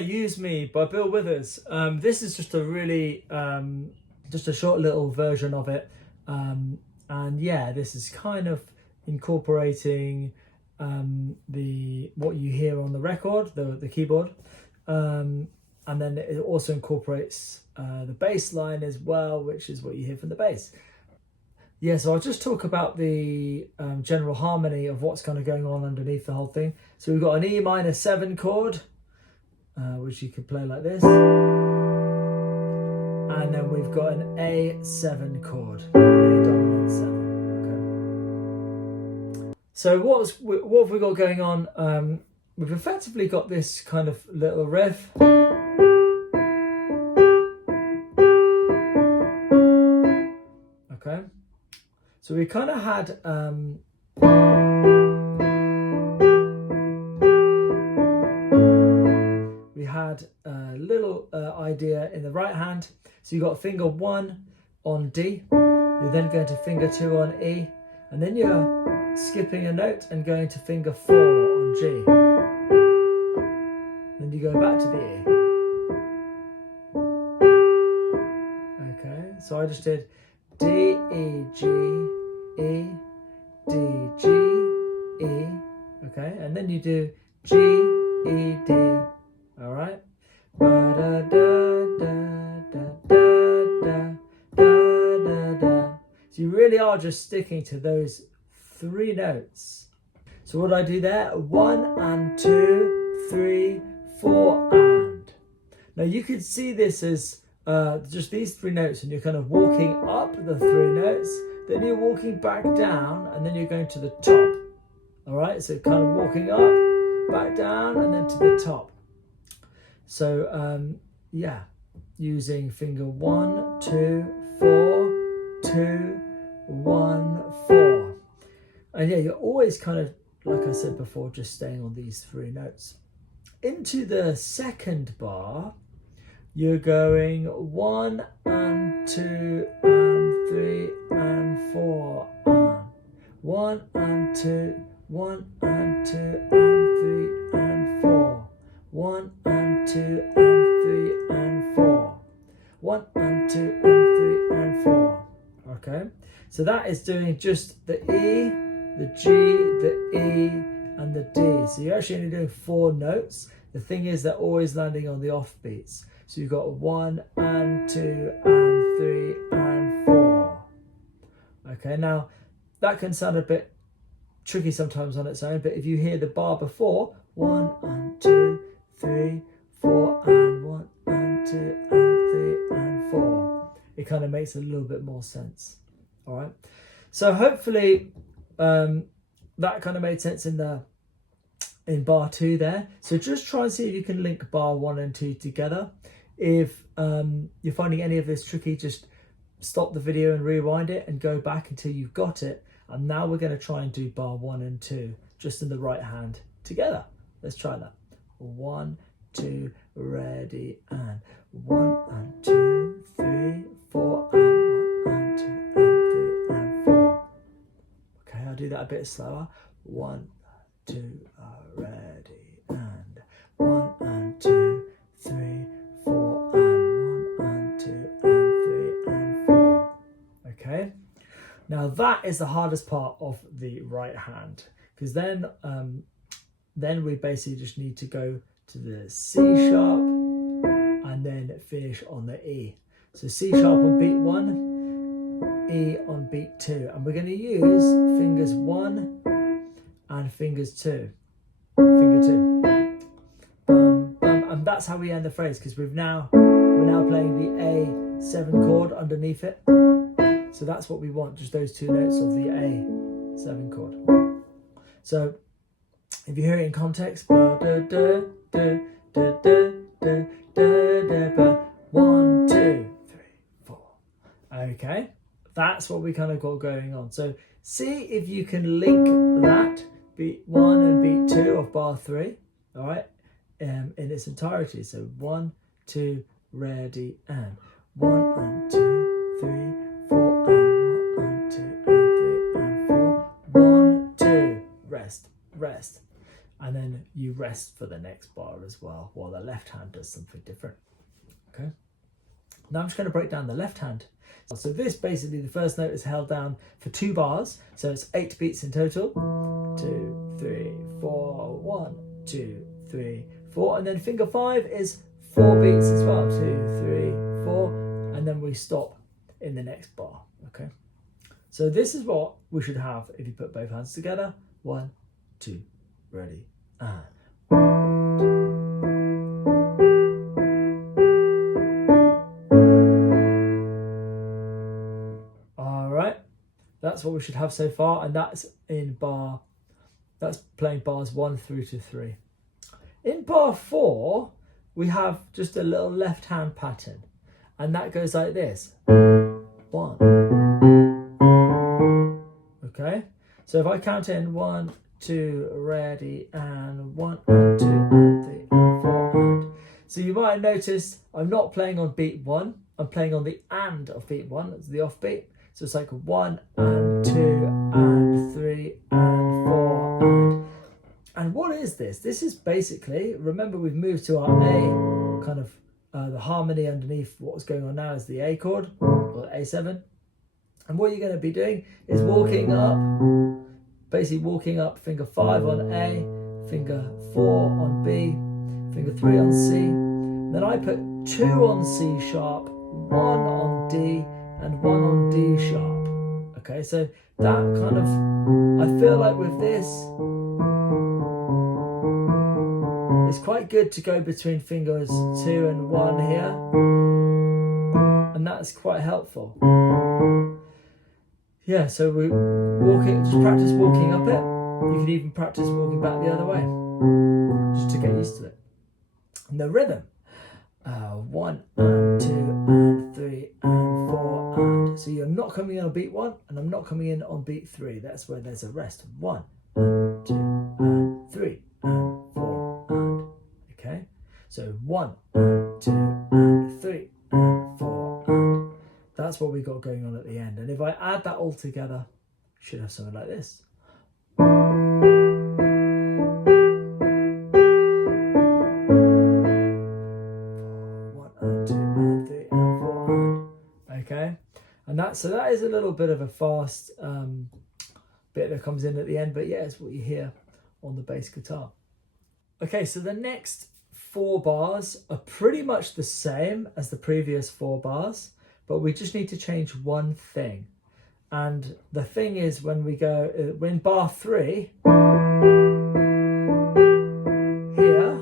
Might Use Me by Bill Withers. This is just a really, just a short little version of it. And yeah, this is kind of incorporating what you hear on the record, the keyboard. And then it also incorporates the bass line as well, which is what you hear from the bass. Yeah, so I'll just talk about the general harmony of what's kind of going on underneath the whole thing. So we've got an E minor 7 chord, which you can play like this. And then we've got an A7 chord, an A dominant 7. Okay. So what have we got going on? We've effectively got this kind of little riff. Okay. So we kind of had a little idea in the right hand. So you got finger 1 on D, you're then going to finger 2 on E, and then you're skipping a note and going to finger 4 on G. Then you go back to the E. Okay, so I just did D, E, G, E, D, G, E, okay, and then you do G, E, D, all right? Da, da, da, da, da, da, da, da. So you really are just sticking to those 3 notes. So what do I do there? 1 and 2, 3, 4 and. Now you could see this as just these 3 notes, and you're kind of walking up the 3 notes, then you're walking back down, and then you're going to the top. All right, so kind of walking up, back down, and then to the top. So yeah, using finger 1, 2, 4, 2, 1, 4. And yeah, you're always kind of, like I said before, just staying on these 3 notes. Into the second bar, you're going 1 and 2 and 3 and 4 and 1 and 2, 1 and 2 and 3 and 4, 1 and 2 and 3 and 4, 1 and 2 and 3 and 4. Okay, so that is doing just the E, the G, the E, and the D. So you're actually only doing 4 notes. The thing is, they're always landing on the offbeats. So you've got 1 and 2 and 3 and 4. Okay, now that can sound a bit tricky sometimes on its own, but if you hear the bar before, 1 and 2, 3, 4 and 1 and 2 and 3 and 4, it kind of makes a little bit more sense. All right, so hopefully that kind of made sense in bar 2 there. So just try and see if you can link bar 1 and 2 together. If you're finding any of this tricky, just stop the video and rewind it and go back until you've got it. And now we're going to try and do bar 1 and 2 just in the right hand together. Let's try that. 1, 2, ready, and 1 and 2, 3, 4 and 1 and 2 and 3 and 4. Okay, I'll do that a bit slower. 1, 2, ready, and 1 and 2, 3, 4 and 1 and 2 and 3 and 4. Okay, now that is the hardest part of the right hand, because then we basically just need to go to the C sharp and then finish on the E. So C sharp on beat 1, E on beat 2, and we're going to use fingers 1 and fingers 2, finger 2, and that's how we end the phrase, because we're now playing the A7 chord underneath it. So that's what we want, just those 2 notes of the A7 chord. So if you hear it in context, 1, 2, 3, 4. Okay, that's what we kind of got going on. So see if you can link that beat 1 and beat 2 of bar 3, all right, in its entirety. So 1, 2, ready, and 1 and 2, 3, 4 and 1 and 2 and 3 and 4. 1, 2, rest, rest. and then you rest for the next bar as well, while the left hand does something different. Okay. Now I'm just going to break down the left hand. So this basically, the first note is held down for 2 bars, so it's 8 beats in total. 2, 3, 4, 1, 2, 3, 4, and then finger 5 is 4 beats as well. 2, 3, 4, and then we stop in the next bar. Okay. So this is what we should have if you put both hands together. 1, 2, ready, and. That's what we should have so far, and that's playing bars 1 through to 3. In bar 4, we have just a little left hand pattern, and that goes like this. 1. Okay, so if I count in 1, 2, ready, and 1 and 2 and 3 and 4 and. So you might notice I'm not playing on beat 1, I'm playing on the and of beat 1, that's the off beat. So it's like 1 and 2 and 3 and 4 and what is this? This is basically, remember we've moved to our A, kind of the harmony underneath what's going on now is the A chord, or A7. And what you're going to be doing is walking up, basically walking up finger 5 on A, finger 4 on B, finger 3 on C. Then I put 2 on C sharp, 1 on D, and 1 on D sharp. Okay, so that kind of, I feel like with this, it's quite good to go between fingers 2 and 1 here, and that's quite helpful. Yeah, so we just practice walking up it. You can even practice walking back the other way, just to get used to it. And the rhythm, 1 and 2 and 3 and 4 and. So you're not coming in on beat 1, and I'm not coming in on beat 3. That's where there's a rest. 1 and 2 and 3 and 4 and. Okay, so 1 and 2 and 3 and 4 and. That's what we got going on at the end. And if I add that all together, you should have something like this. Okay, and that is a little bit of a fast bit that comes in at the end, but yeah, it's what you hear on the bass guitar. Okay, so the next 4 bars are pretty much the same as the previous 4 bars, but we just need to change one thing. And the thing is, when we go, when bar 3, here,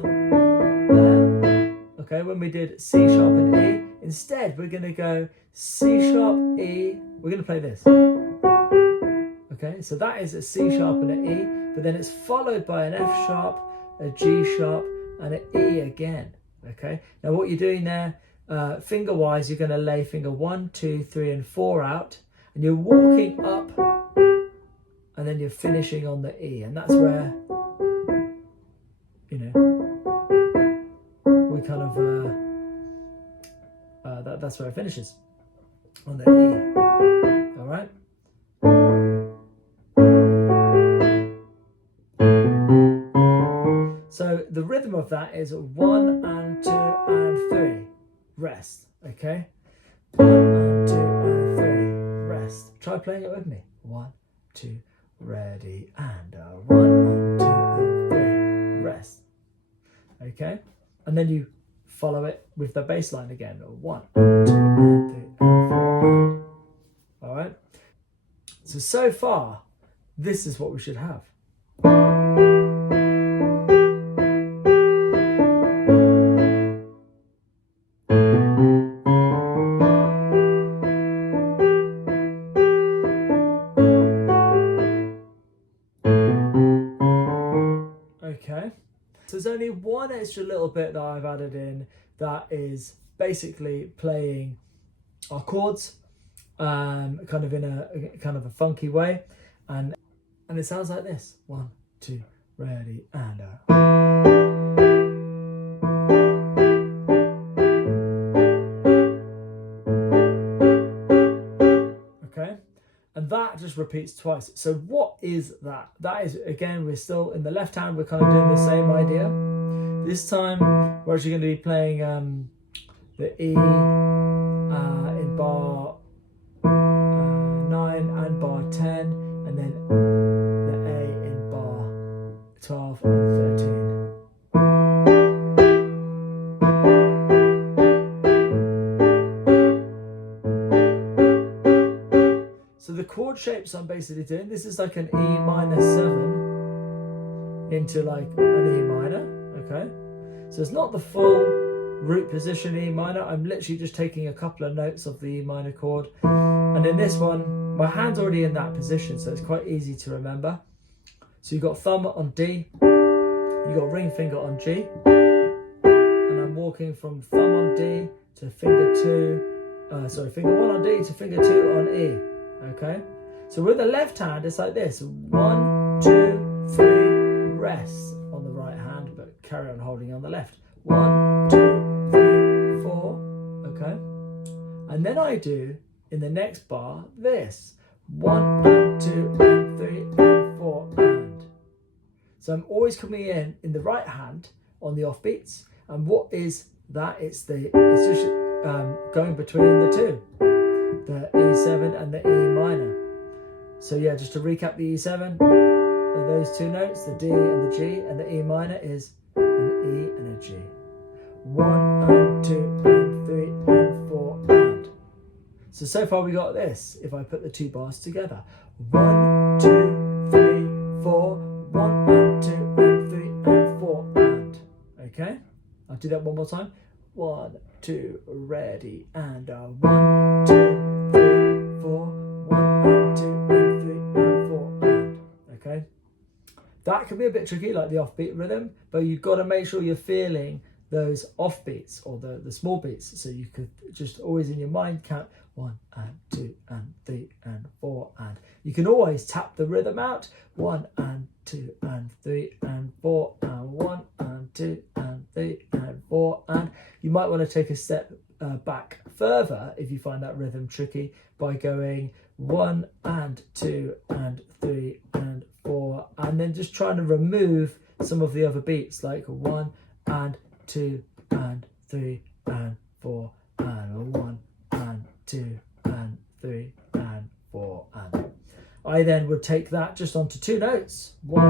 there, okay, when we did C sharp and E, instead we're going to go C sharp, E, we're going to play this. Okay, so that is a C sharp and an E, but then it's followed by an F sharp, a G sharp, and an E again. Okay, now what you're doing there, finger wise, you're going to lay finger 1, 2, 3, and 4 out, and you're walking up, and then you're finishing on the E, and that's where, you know, we kind of, that's where it finishes, on the E, all right? So the rhythm of that is 1 and 2 and 3, rest, okay? 1 and 2 and 3, rest. Try playing it with me. 1, 2, ready, and 1 and 2 and 3, rest. Okay? And then you follow it with the bass line again. 1 and 2 and 3 and 4 and. All right? So far, this is what we should have. Okay, so there's only one extra little bit that I've added in, that is basically playing our chords kind of in a funky way, and it sounds like this. 1, 2, ready, and okay, and that just just repeats twice. So what is that? That is, again, we're still in the left hand, we're kind of doing the same idea. This time we're actually going to be playing the E in bar 9 and bar 10, and then the A in bar 12 and 13. So the chord shapes I'm basically doing, this is like an E minor 7 into like an E minor, okay? So it's not the full root position E minor, I'm literally just taking a couple of notes of the E minor chord. And in this one, my hand's already in that position, so it's quite easy to remember. So you've got thumb on D, you've got ring finger on G, and I'm walking from thumb on D to finger 1 on D to finger 2 on E. Okay, so with the left hand, it's like this: 1, 2, 3, rest on the right hand, but carry on holding on the left. 1, 2, 3, 4. Okay, and then I do in the next bar this: 1 and 2 and 3 and 4 and. So I'm always coming in the right hand on the offbeats. And what is that? It's just going between the two. The E7 and the E minor. So yeah, just to recap the E7, those two notes, the D and the G, and the E minor is an E and a G. 1 and 2 and 3 and 4 and. So far we got this, if I put the two bars together. 1, 2, 3, 4, 1 and 2 and 3 and 4 and. Okay, I'll do that one more time. 1, 2, ready, and 1, 2, 3, 4, 1 and 2 and 3 and 4 and. Okay, that can be a bit tricky, like the offbeat rhythm, but you've got to make sure you're feeling those offbeats or the small beats. So you could just always in your mind count 1 and 2 and 3 and 4 and. You can always tap the rhythm out: 1 and 2 and 3 and 4 and 1 and 2 and 3 and 4 and. You might want to take a step back further if you find that rhythm tricky by going 1 and 2 and 3 and 4 and then just trying to remove some of the other beats like 1 and 2 and 3 and 4 and 1 and 2 and 3 and 4 and. I then would take that just onto two notes: 1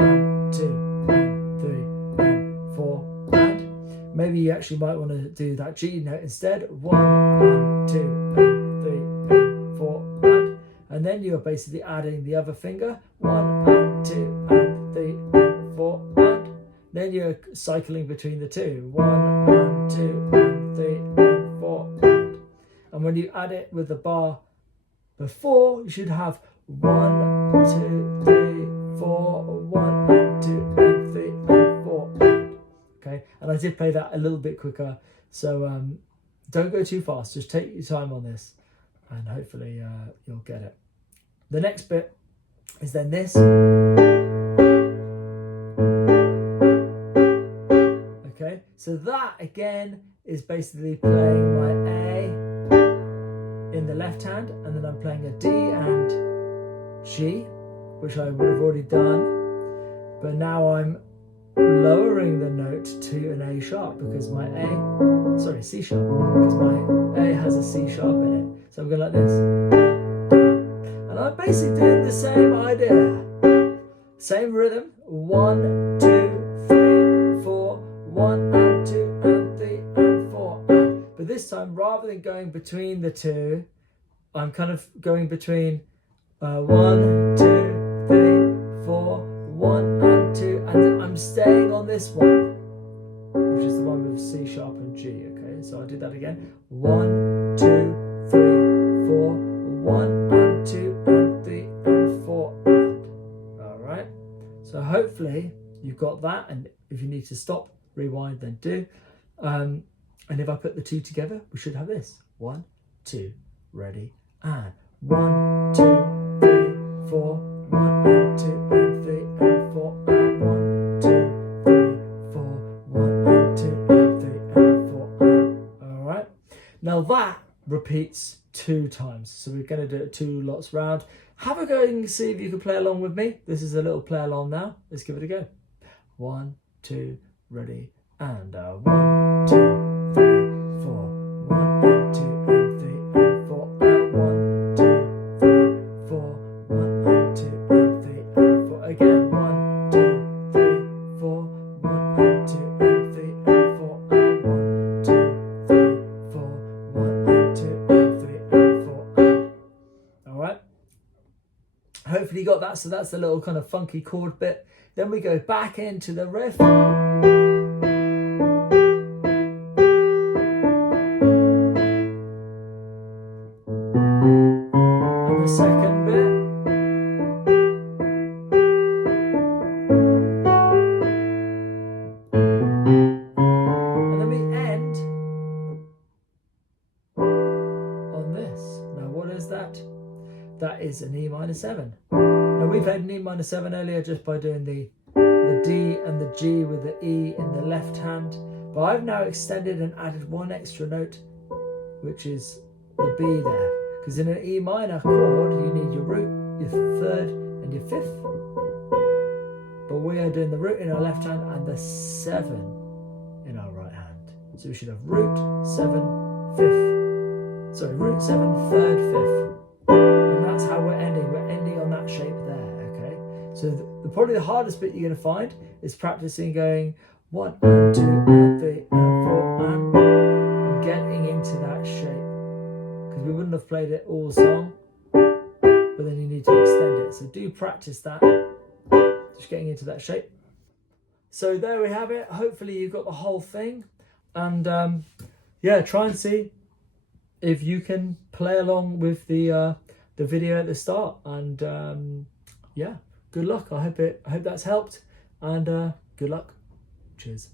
and 2 and 3 and 4 and. Maybe you actually might want to do that G note instead: 1 and 2 and 3 and 4 and then you're basically adding the other finger: 1 and 2 and 3 and 4 and. Then you're cycling between the two: 1 and 2 and 3 and 4 and when you add it with the bar before, you should have 1, 2, 3, 4, 1 and 2 and 3 and 4 and. Okay, and I did play that a little bit quicker, so don't go too fast, just take your time on this and hopefully you'll get it. The next bit is then this. Okay, so that again is basically playing my A in the left hand, and then I'm playing a D and G, which I would have already done, but now I'm lowering the note to an A sharp because my C sharp, because my A has a C sharp in it. So I'm going like this, and I'm basically doing the same idea, same rhythm: 1, 2, 3, 4, 1 and 2 and 3 and 4 and. But this time, rather than going between the two, I'm kind of going between 1, 2, 3, 4, 1 and 2, and I'm staying on this one, which is the one with C sharp and G. Okay, so I'll do that again: 1, 2, 3, 4, 1 and 2 and 3 and 4 and. All right, so hopefully you've got that, and if you need to stop, rewind, then do. And if I put the two together, we should have this: 1, 2, ready, and 1, 2, 3, 4, 1 and 2 and 3 and 4 and 1, 2, 3, 4, 1 and 2 and 3 and 4 and. All right. Now that repeats 2 times. So we're going to do it 2 lots round. Have a go and see if you can play along with me. This is a little play along now. Let's give it a go. 1, 2, ready, and 1, 2, 3, 4. 1 and 2 and 3 and 4 and 1, 2, 3, 4. 1 and 2 and 3 and 4 again. 1, 2, 3, 4. 1 and 2 and 3 and 4 and 1, 2, 3, 4. 1 and 2 and 3 and 4. All right. Hopefully you got that. So that's the little kind of funky chord bit. Then we go back into the riff. And the second bit. And then we end on this. Now what is that? That is an E minor 7. Now we played an E minor 7 earlier just by doing the D and the G with the E in the left hand, but I've now extended and added 1 extra note, which is the B there, because in an E minor chord you need your root, your 3rd and your 5th, but we are doing the root in our left hand and the 7 in our right hand. So we should have root, 7, 5th, sorry, root, 7, 3rd, 5th. And that's how we're ending. We're ending on that shape there, okay? So probably the hardest bit you're going to find is practicing going 1 and 2 and 3 and 4 and getting into that shape. Because we wouldn't have played it all song, but then you need to extend it. So do practice that, just getting into that shape. So there we have it. Hopefully you got the whole thing. And yeah, try and see if you can play along with the video at the start, and yeah, good luck. I hope that's helped, and good luck. Cheers.